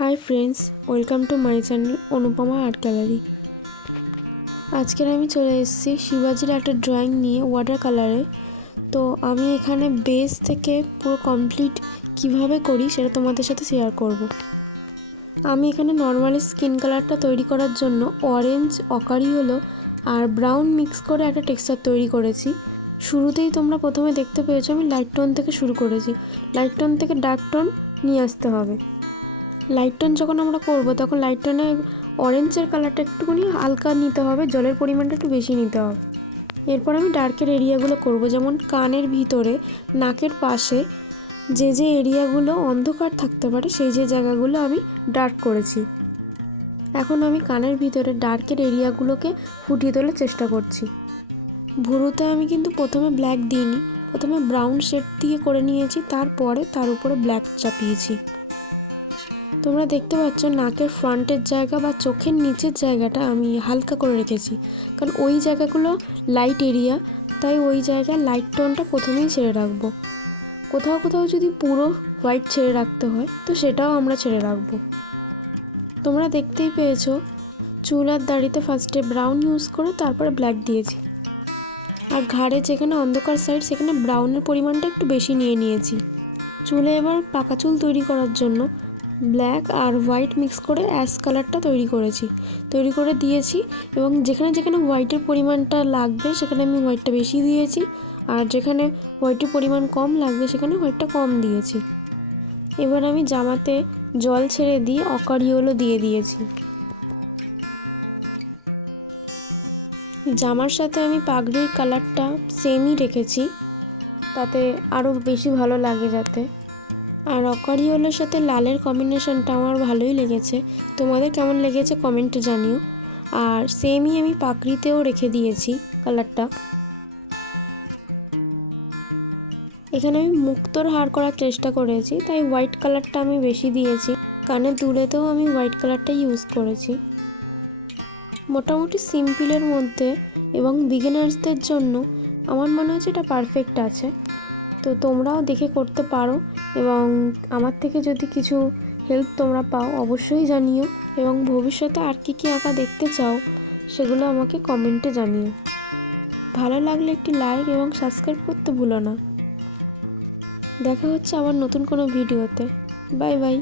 High friends welcome to my channel Anupama art gallery. आजके आमी चले एसेছি शिवाजीर एक ड्रॉइंग निये वाटार कालारे। तो आमी एखाने बेस थेके पुरो कमप्लीट किभाबे करी सेटा तोमादेर साथे शेयार करब। आमी एखाने नर्माली स्किन कालारटा तैरी करार जोन्नो ऑरेंज अकारी हलो और ब्राउन मिक्स करे एक टेक्सचार तैरी करेছি। शुरूतेই तोमरा प्रथमे देखते पेয়েছো आमी लाइट टोन थेके शुरू करेছি। लाइट टोन थेके डार्क टोन निये आसते होबे। लाइट टोन जखन आमरा करब तखन लाइट टोने ऑरेंजर कालारटा एकटुखानि हालका निते होबे, जलेर परिमाणटा एकटु बेशी निते होबे। एरपर आमी डार्केर एरियागुलो करब, जेमन कानेर भितरे नाकेर पाशे जे जे एरियागुलो अंधकार थाकते पारे सेई जे जायगागुलो आमी डार्क करेছি। এখন আমি কানের ভিতরে ডার্কের এরিয়াগুলোকে ফুটিয়ে তোলার চেষ্টা করছি। ভুরুতে আমি কিন্তু প্রথমে ব্ল্যাক দিইনি, প্রথমে ব্রাউন শেড দিয়ে করে নিয়েছি, তারপরে তার উপরে ব্ল্যাক চাপিয়েছি। তোমরা দেখতে পাচ্ছ নাকের ফ্রন্টের জায়গা বা চোখের নিচের জায়গাটা আমি হালকা করে রেখেছি, কারণ ওই জায়গাগুলো লাইট এরিয়া, তাই ওই জায়গায় লাইট টোনটা প্রথমেই ছেড়ে রাখবো। কোথাও কোথাও যদি পুরো হোয়াইট ছেড়ে রাখতে হয় তো সেটাও আমরা ছেড়ে রাখবো। তোমরা দেখতেই পেয়েছো চুল আর দাড়িতে ফার্স্টে ব্রাউন ইউজ করে তারপরে ব্ল্যাক দিয়েছি, আর ঘাড়ে যেখানে অন্ধকার সাইড সেখানে ব্রাউনের পরিমাণটা একটু বেশি নিয়ে নিয়েছি। চুলে এবার পাকা চুল তৈরি করার জন্য ব্ল্যাক আর হোয়াইট মিক্স করে অ্যাশ কালারটা তৈরি করে দিয়েছি, এবং যেখানে যেখানে হোয়াইটের পরিমাণটা লাগবে সেখানে আমি হোয়াইটটা বেশি দিয়েছি, আর যেখানে হোয়াইটের পরিমাণ কম লাগবে সেখানে হোয়াইটটা কম দিয়েছি। এবার আমি জামাতে জল ছেড়ে দিয়ে অকারিওলো দিয়ে দিয়েছি। জামার সাথে আমি পাগড়ির কালারটা সেমই রেখেছি, তাতে আরও বেশি ভালো লাগে যাতে। আর অকারিওলোর সাথে লালের কম্বিনেশনটা আমার ভালোই লেগেছে, তোমাদের কেমন লেগেছে কমেন্টে জানিও। আর সেমই আমি পাগড়িতেও রেখে দিয়েছি কালারটা। এখানে আমি মুক্তোর হার করার চেষ্টা করেছি, তাই হোয়াইট কালারটা আমি বেশি দিয়েছি। কানের দুলেতেও আমি হোয়াইট কালারটা ইউজ করেছি। মোটামুটি সিম্পলের মধ্যে এবং বিগিনার্সদের জন্য আমার মনে হচ্ছে এটা পারফেক্ট আছে। তো তোমরাও দেখে করতে পারো, এবং আমার থেকে যদি কিছু হেল্প তোমরা পাও অবশ্যই জানিও, এবং ভবিষ্যতে আর কি কি আঁকা দেখতে চাও সেগুলো আমাকে কমেন্টে জানিও। ভালো লাগলে একটি লাইক এবং সাবস্ক্রাইব করতে ভুলো না। দেখা হচ্ছে আবার নতুন কোনো ভিডিওতে। Bye bye.